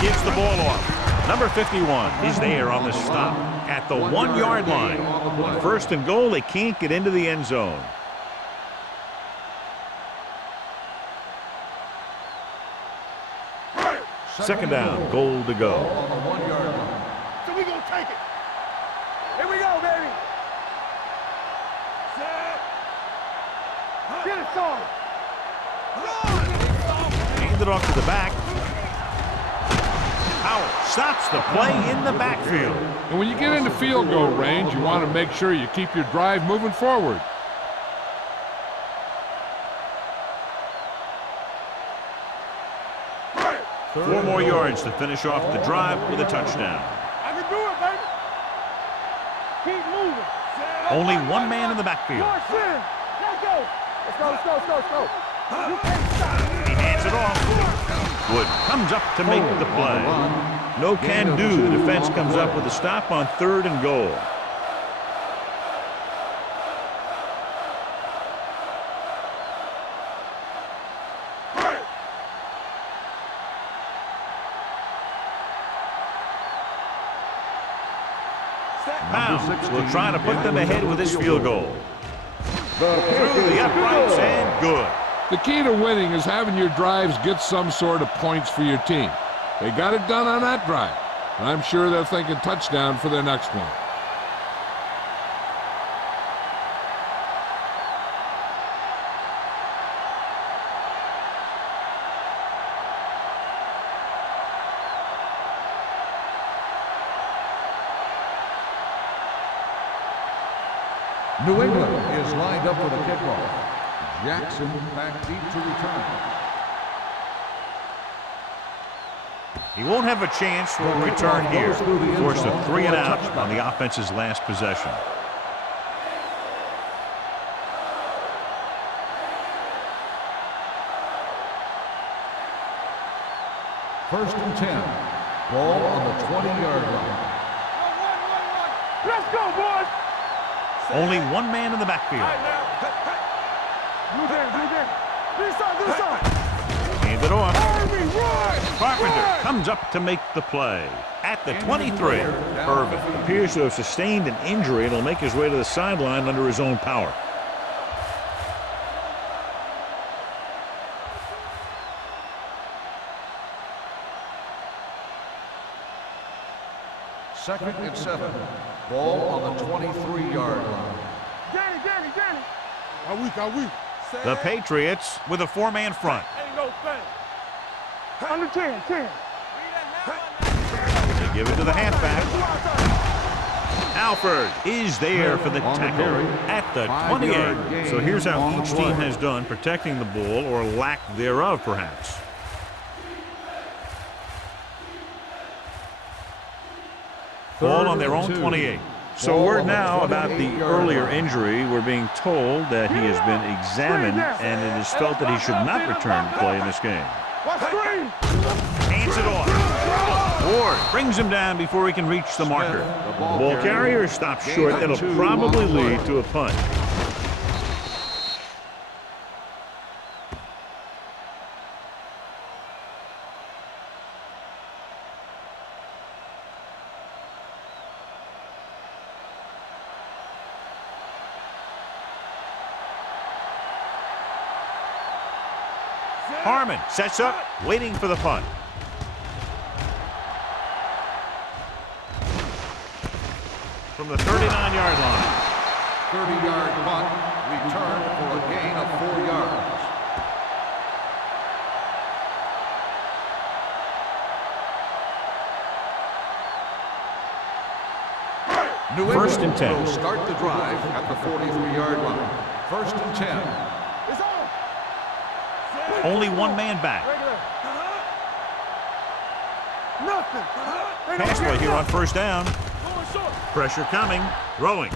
Gives the ball off. Number 51 is there on the stop at the 1-yard line. On 1st and goal, they can't get into the end zone. Second down, goal to go. On the 1-yard line. So we gonna take it. Here we go, baby. Set. Get it, son. Hand it off to the back. Howell stops the play in the backfield. And when you get into field goal range, you want to make sure you keep your drive moving forward. Four more yards to finish off the drive with a touchdown. I can do it, baby. Keep moving. Only one man in the backfield. Let's go. Let's go. You can't stop. He hands it off. Wood comes up to make the play. No can do. The defense comes up with a stop on 3rd and goal. Mounds will try to put them ahead with this field goal. Through the uprights and good. The key to winning is having your drives get some sort of points for your team. They got it done on that drive. And I'm sure they're thinking touchdown for their next one. New England is lined up for the kickoff. Jackson back deep to return. He won't have a chance for a return here. Forced a 3 and out on the offense's last possession. First and 10. Ball on the 20-yard line. Let's go, boys. Only one man in the backfield. Do something. Hand it off. Harvey, run. Carpenter comes up to make the play. At the 23, Irvin appears to have sustained an injury and will make his way to the sideline under his own power. Second and 7. Ball on the 23-yard line. Danny. Are we? The Patriots with a 4-man front. Ain't no thing. Under 10. They give it to the halfback. Alford is there for the tackle at the 28. So here's how each team has done protecting the ball, or lack thereof, perhaps. Ball on their own 28. So word now about the earlier injury. We're being told that he has been examined and it is felt that he should not return to play in this game. Hands it off. Ward brings him down before he can reach the marker. The ball carrier stops short. That'll probably lead to a punt. Harmon sets up, waiting for the punt. From the 39-yard line. 30-yard punt, return for a gain of 4 yards. New England First and 10. will start the drive at the 43-yard line. First and 10. It's on. Only one man back. Nothing. Pass play here on first down. Pressure coming. Throwing.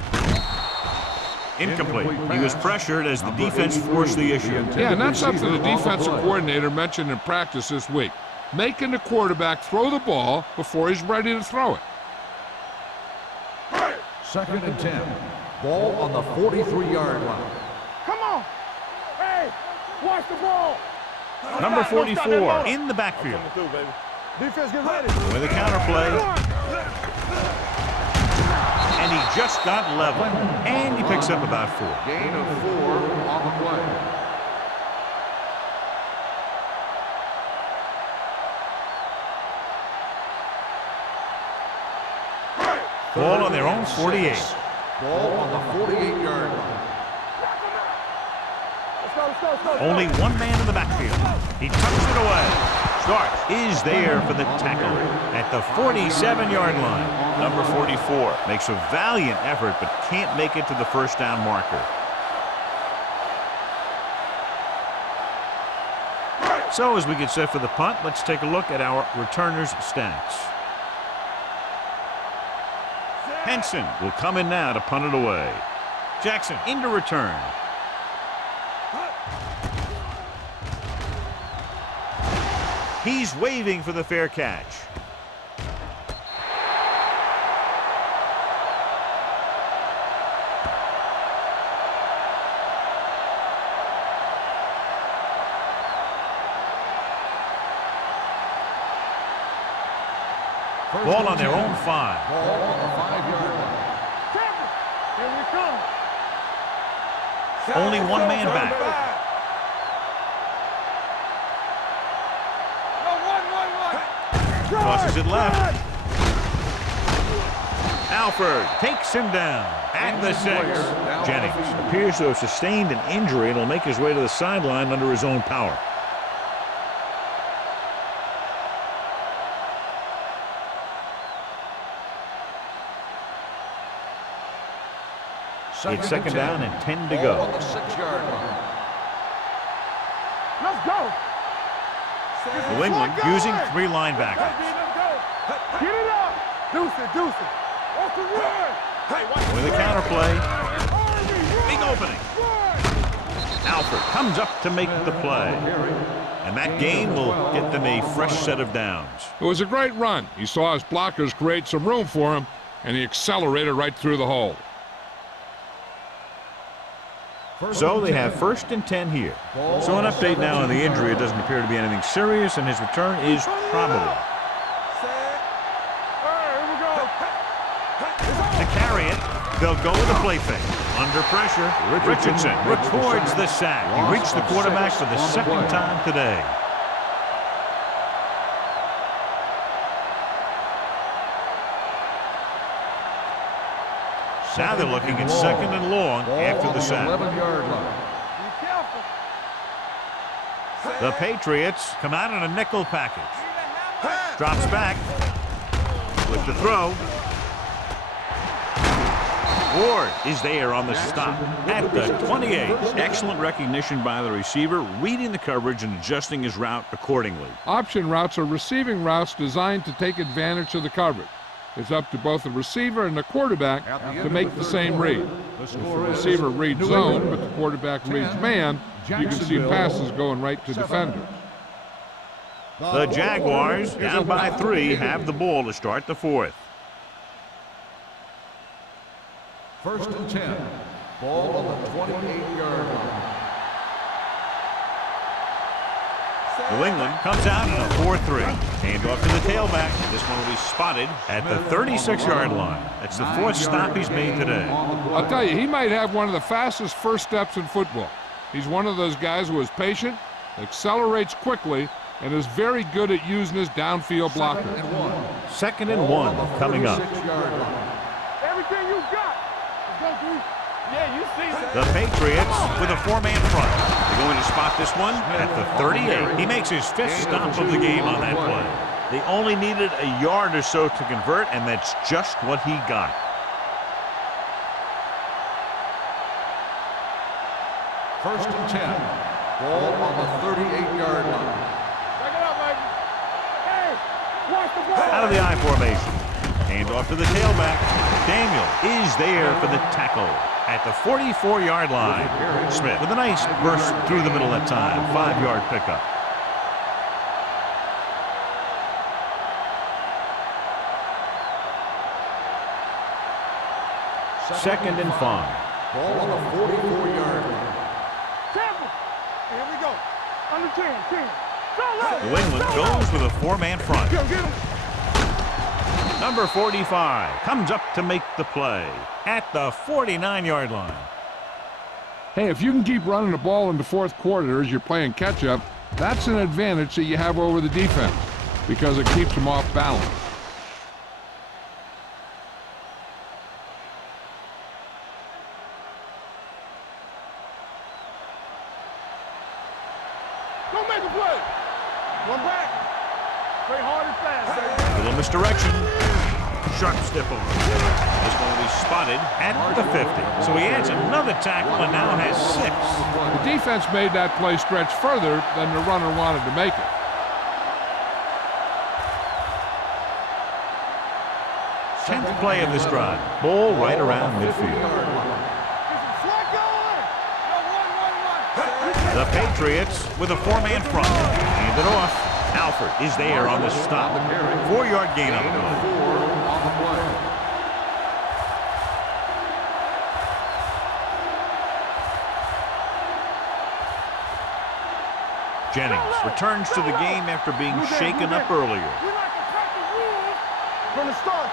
Incomplete. He was pressured as the defense forced the issue. Yeah, and that's something the defensive coordinator mentioned in practice this week. Making the quarterback throw the ball before he's ready to throw it. Second and 10. Ball on the 43-yard line. Come on. Hey, watch the ball. Number 44 in the backfield. Defense, get ready. With a counterplay. And he just got level. And he picks up about 4. Gain of 4 on the play. Ball on their own 48. Ball on the 48-yard line. Let's go. Only one man in the backfield. He tucks it away. Starks is there for the tackle at the 47-yard line. Number 44 makes a valiant effort but can't make it to the first down marker. So as we get set for the punt, let's take a look at our returners' stats. Henson will come in now to punt it away. Jackson into return. He's waving for the fair catch. Ball on their own 5. Ball on the 5-yard line. Here we come. Only one man back. Crosses it left. Alford takes him down at the 6. Jennings appears to have sustained an injury and will make his way to the sideline under his own power. It's second down and 10 to go. Ball on the 6-yard line. Let's go. New England using 3 linebackers. Get it up. Deuce it. Off the run. With a counterplay. Big opening. Alford comes up to make the play. And that gain will get them a fresh set of downs. It was a great run. He saw his blockers create some room for him, and he accelerated right through the hole. So they have first and 10 here. So an update now on the injury. It doesn't appear to be anything serious, and his return is probable. To carry it, they'll go with a play fake. Under pressure, Richardson records the sack. He reached the quarterback for the second time today. Now they're looking at second and long after the sack. 11-yard line. The Patriots come out in a nickel package. Drops back. With the throw. Ward is there on the stop at the 28. Excellent recognition by the receiver, reading the coverage and adjusting his route accordingly. Option routes are receiving routes designed to take advantage of the coverage. It's up to both the receiver and the quarterback to make the same read. If the receiver reads zone, but the quarterback reads man, you can see passes going right to defenders. The Jaguars, down by 3, have the ball to start the 4th. First and 10. Ball on the 28-yard line. New England comes out in a 4-3. Hand off to the tailback. This one will be spotted at the 36-yard line. That's the 4th stop he's made today. I'll tell you, he might have one of the fastest first steps in football. He's one of those guys who is patient, accelerates quickly, and is very good at using his downfield blocker. Second and 1 coming up. Everything you got. Let's go, dude. Yeah, you see that. The Patriots with a 4-man front. They're going to spot this one at the 38. He makes his 5th stop of the game on that play. They only needed a yard or so to convert, and that's just what he got. First and 10. Ball on the 38-yard line. Back it up, baby. Hey, watch the ball. Out of the I formation. Hand off to the tailback. Daniel is there for the tackle at the 44-yard line. Smith with a nice burst through the middle that time. 5-yard pickup. Second and 5. Ball on the 44-yard line. Here we go. Under 10. New England goes with a four-man front. Get him. Number 45 comes up to make the play at the 49-yard line. Hey, if you can keep running the ball in the fourth quarter as you're playing catch-up, that's an advantage that you have over the defense because it keeps them off balance. Don't make a play. One back. Play hard and fast, baby. Little misdirection. Sharp stiff arm. This one will be spotted at the 50. So he adds another tackle and now has 6. The defense made that play stretch further than the runner wanted to make it. Tenth play of this drive. Ball right around midfield. The Patriots with a four-man front. Hand it off. Alford is there on the stop. 4-yard gain on the play. Jennings returns to the game after being shaken up earlier. From the start.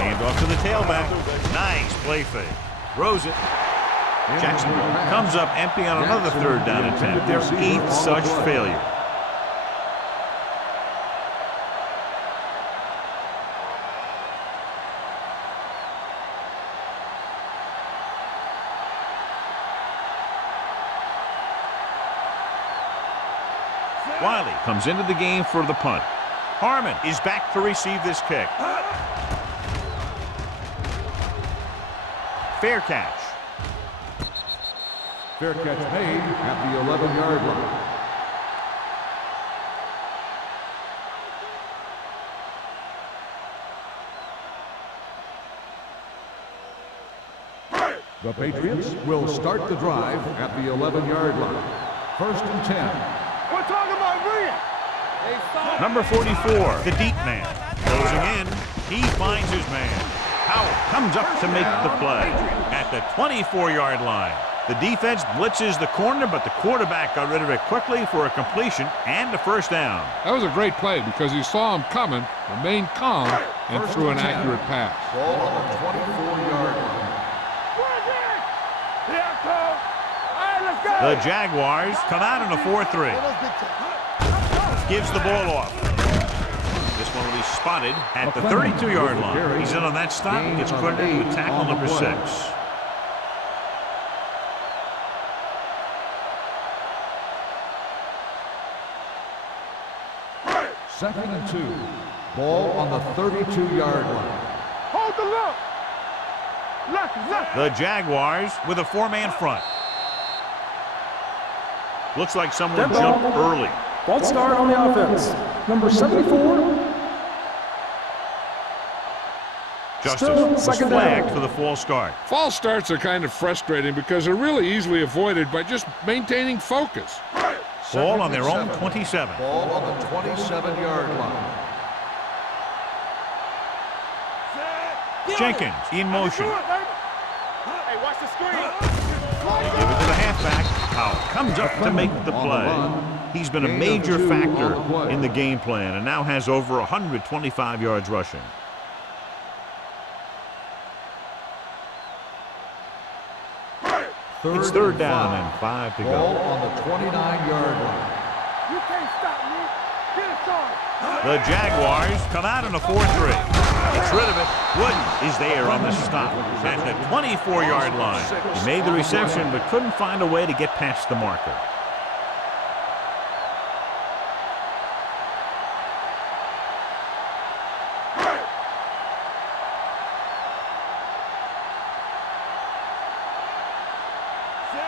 Hand off to the tailback. Nice play fake. Throws it. Jackson comes up empty on another third down attempt. Their 8th such failure. Wiley comes into the game for the punt. Harmon is back to receive this kick. Fair catch. Fair catch made at the 11-yard line. The Patriots will start the drive at the 11-yard line. 1st and 10. We're talking about brilliant. Number 44, the deep man. Closing in. He finds his man. Howell comes up to make the play at the 24-yard line. The defense blitzes the corner, but the quarterback got rid of it quickly for a completion and a first down. That was a great play because he saw him coming, remained calm, and threw an accurate pass. Ball on the 24-yard line. The Jaguars come out in a 4-3. Gives the ball off. This one will be spotted at the 32-yard line. He's in on that stop. Gets credited with tackle number 6. Second and 2. Ball on the 32-yard line. Hold the look. The Jaguars with a four-man front. Looks like someone jumped early. False start on the offense. Number 74. Justice was flagged for the false start. False starts are kind of frustrating because they're really easily avoided by just maintaining focus. Ball on their own 27. Ball on the 27-yard line. Jenkins in motion. Hey, watch the screen. They give it to the halfback. Howell comes up to make the play. He's been a major factor in the game plan and now has over 125 yards rushing. It's third down and 5 to go. Ball on the 29-yard line. You can't stop me. Get it started. The Jaguars come out in a 4-3. Gets rid of it. Wooden is there on the stop at the 24-yard line. He made the reception but couldn't find a way to get past the marker.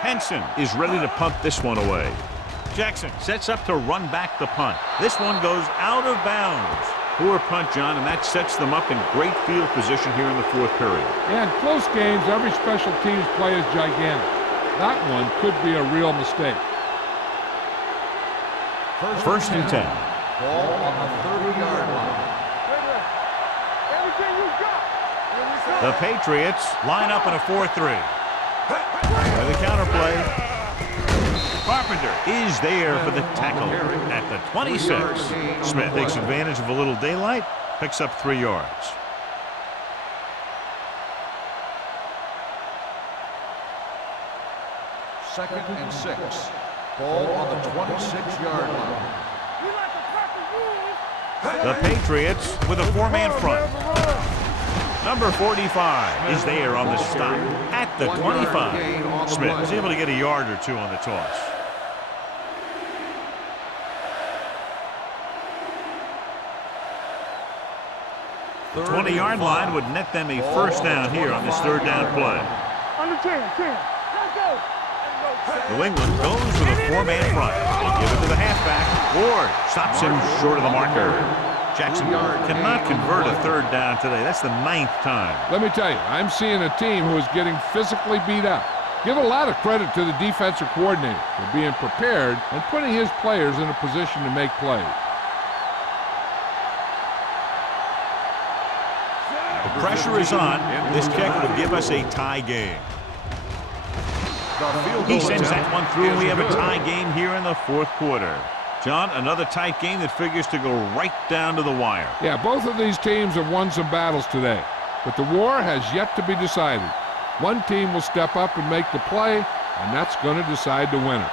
Henson is ready to punt this one away. Jackson sets up to run back the punt. This one goes out of bounds. Poor punt, John, and that sets them up in great field position here in the fourth period. Yeah, in close games, every special teams play is gigantic. That one could be a real mistake. First and 10. Ball on the 30-yard line. Everything you got. The Patriots line up in a 4-3. By the counter play. Carpenter defender is there for the tackle at the 26. Smith takes advantage of a little daylight, picks up 3 yards. Second and 6. Ball on the 26-yard line. The Patriots with a 4-man front. Number 45 is there on the stop at the 25. Smith was able to get a yard or 2 on the toss. The 20-yard line would net them a first down here on this 3rd down play. Under 10. Let's go. New England goes with a 4-man front. They give it to the halfback. Ward stops him short of the marker. Jacksonville cannot convert a 3rd down today. That's the 9th time. Let me tell you, I'm seeing a team who is getting physically beat up. Give a lot of credit to the defensive coordinator for being prepared and putting his players in a position to make plays. The pressure is on. This kick would give us a tie game. He sends that one through, and we have a tie game here in the 4th quarter. John, another tight game that figures to go right down to the wire. Yeah, both of these teams have won some battles today, but the war has yet to be decided. One team will step up and make the play, and that's going to decide the winner.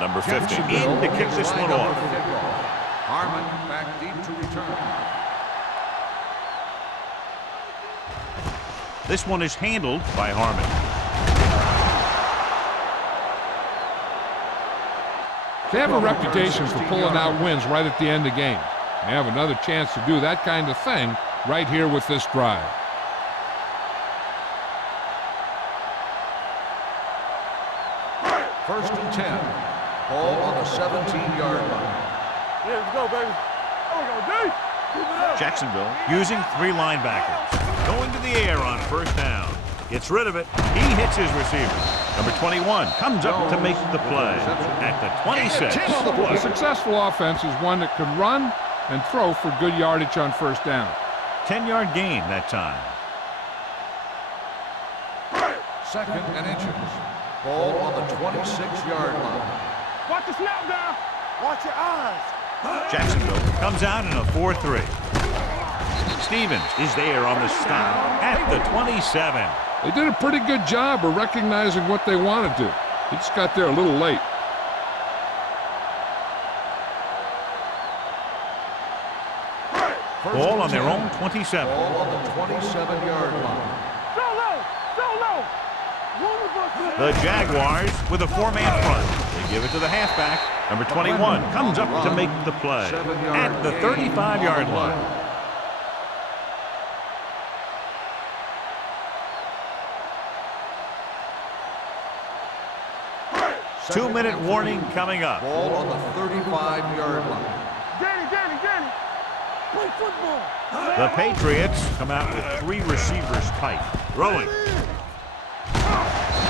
Number 50 in to kick this one off. Harmon back deep to return. This one is handled by Harmon. They have a reputation for pulling out wins right at the end of games. They have another chance to do that kind of thing right here with this drive. First and 10. Ball on the 17-yard line. Yeah, let's go, baby. There we go, D. Keep it up. Jacksonville using 3 linebackers. Going to the air on 1st down. Gets rid of it. He hits his receiver. Number 21 comes up to make the play at the 26. A successful offense is one that can run and throw for good yardage on 1st down. 10-yard gain that time. Second and inches. Ball on the 26-yard line. Watch the snap down. Watch your eyes. Jacksonville comes out in a 4-3. Stevens is there on the stop at the 27. They did a pretty good job of recognizing what they wanted to. He just got there a little late. Ball on their own 27. Ball on the 27-yard line. So low. The Jaguars with a 4-man front. They give it to the halfback. Number 21 comes up to make the play at the 35-yard line. Two-minute warning coming up. Ball on the 35-yard line. Danny. Play football. The Patriots come out with 3 receivers tight. Throwing.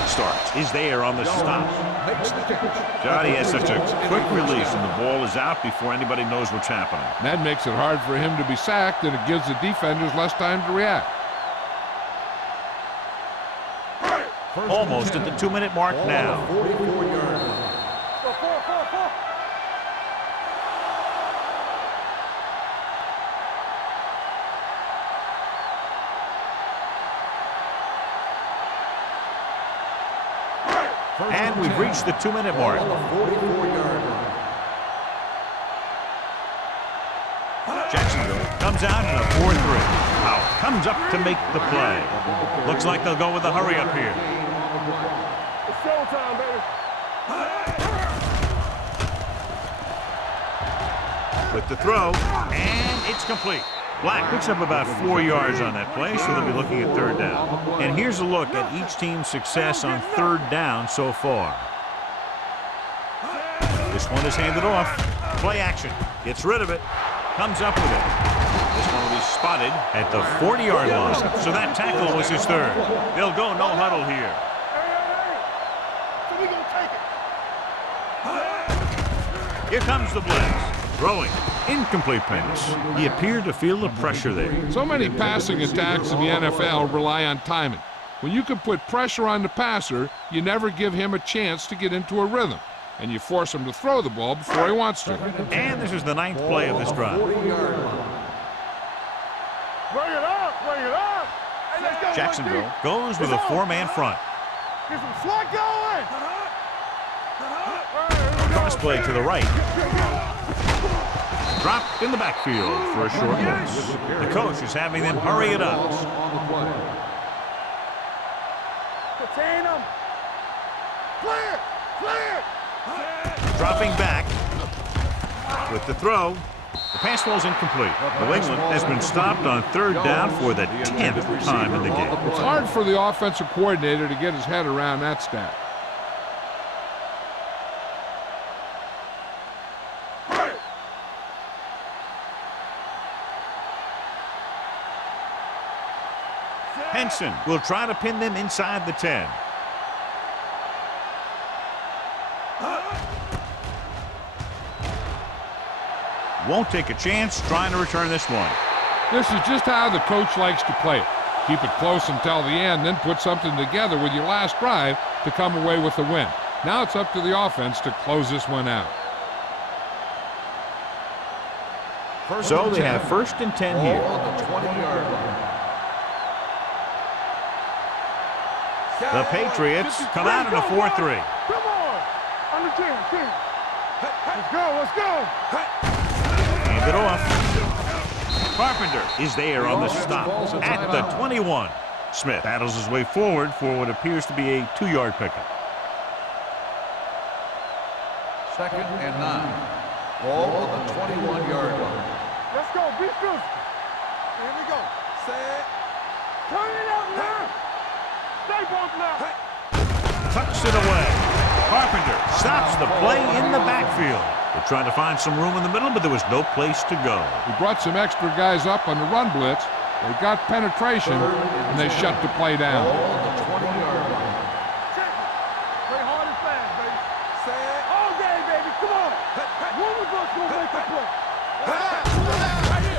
Starts is there on the stop. Makes the catch. Johnny has such a quick release, and the ball is out before anybody knows what's happening. That makes it hard for him to be sacked, and it gives the defenders less time to react. Almost at the 2-minute mark now. 44-yard line. Go, 4. And we've reached the 2-minute mark. On the 44-yard line. Jacksonville comes out in a 4-3. Powell comes up to make the play. Looks like they'll go with the hurry up here. It's showtime, baby. With the throw, and it's complete. Black picks up about 4 yards on that play, so they'll be looking at 3rd down. And here's a look at each team's success on 3rd down so far. This one is handed off. Play action. Gets rid of it. Comes up with it. This one will be spotted at the 40-yard line. So that tackle was his 3rd. They'll go no huddle here. So we gonna take it. Here comes the blitz. Throwing. Incomplete pass. He appeared to feel the pressure there. So many passing attacks in the NFL rely on timing. When you can put pressure on the passer, you never give him a chance to get into a rhythm, and you force him to throw the ball before he wants to. And this is the 9th play of this drive. Bring it up, bring it up. Hey, let's go, Jacksonville goes with a 4-man front. Get some slot going. Cross play to the right. Dropped in the backfield for a short loss. The coach is having them hurry it up. Contain him. Clear, clear. Dropping back with the throw. The pass falls incomplete. New England has been stopped on 3rd down for the 10th time in the game. It's hard for the offensive coordinator to get his head around that stat. Henson will try to pin them inside the 10. Won't take a chance trying to return this one. This is just how the coach likes to play it. Keep it close until the end, then put something together with your last drive to come away with the win. Now it's up to the offense to close this one out. So they have 1st and 10 here. The Patriots come out in a 4-3. Come on. On the 10. Let's go, let's go. Hand it off. Carpenter is there on the stop at the 21. Smith battles his way forward for what appears to be a 2-yard pickup. 2nd and 9. Ball on the 21-yard line. Let's go, be physical. Here we go. Set. Turn it up now. Stay both now. Tucks it away. Carpenter stops the play in the backfield. They're trying to find some room in the middle, but there was no place to go. We brought some extra guys up on the run blitz. They got penetration, and they shut the play down. Ball on the 20-yard line. Play hard and fast, baby. Set. All day, baby. Come on. One of us will make the play.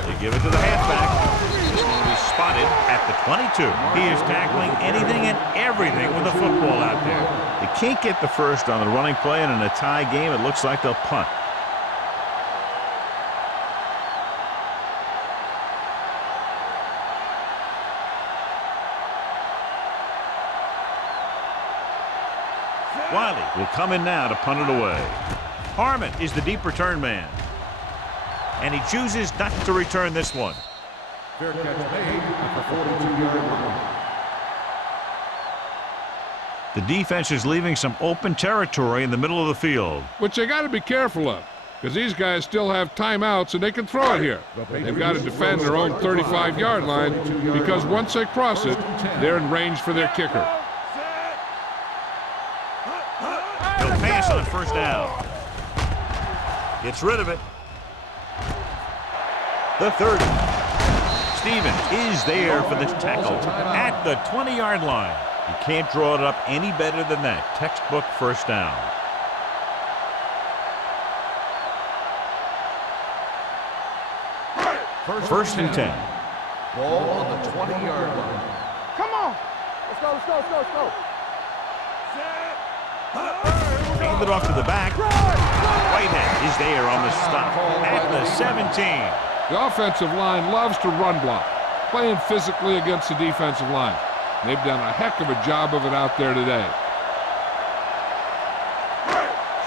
They give it to the halfback. He's going to be spotted at the 22. He is tackling anything and everything with the football out there. They can't get the first on the running play, and in a tie game, it looks like they'll punt. Wiley will come in now to punt it away. Harmon is the deep return man. And he chooses not to return this one. Fair catch made at the 42-yard line. The defense is leaving some open territory in the middle of the field. Which they got to be careful of, because these guys still have timeouts and they can throw it here. They've got to defend their own 35-yard line, because once they cross it, they're in range for their kicker. He'll pass on 1st down. Gets rid of it. The 30. Stevens is there for the tackle at the 20-yard line. You can't draw it up any better than that. Textbook 1st down. First and 10. Ball on the 20-yard line. Come on. Let's go. Hand it off to the back. Whitehead is there on the stop at the 17. The offensive line loves to run block, playing physically against the defensive line. They've done a heck of a job of it out there today.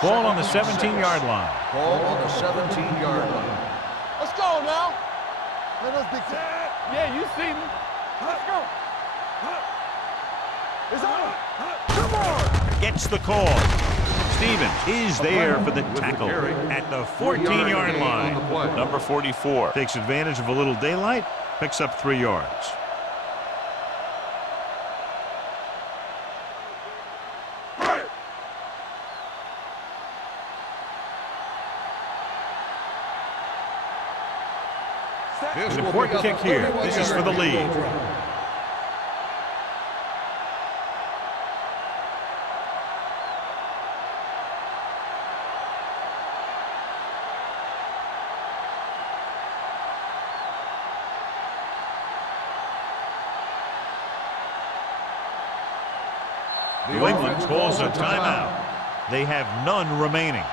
Ball on the 17-yard line. Ball on the 17-yard line. Let's go now. Let us be set. Yeah, you see me. Let's go. It's on. Come on. Gets the call. Stevens is there for the tackle at the 14-yard line. Number 44 takes advantage of a little daylight, picks up 3 yards. An important kick here. This is for the lead. New England calls a timeout. They have none remaining.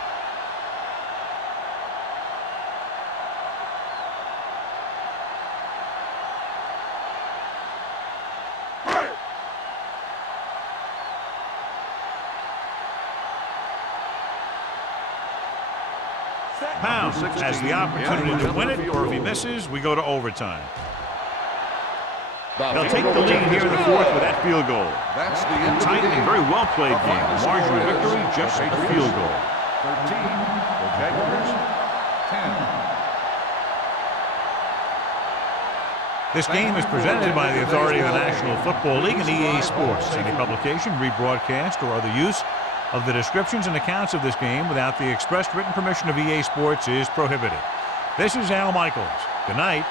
Pound has the opportunity to win it, or if he misses, we go to overtime. They'll take the lead here in the fourth with that field goal. That's the end of the Tight and game. very well played game. The Margin final of score victory, is just a Patriots field goal. 13, the Jaguars 10. This game is presented by the authority of the National Football League and EA Sports. Any publication, rebroadcast, or other use of the descriptions and accounts of this game without the expressed written permission of EA Sports is prohibited. This is Al Michaels. Good night.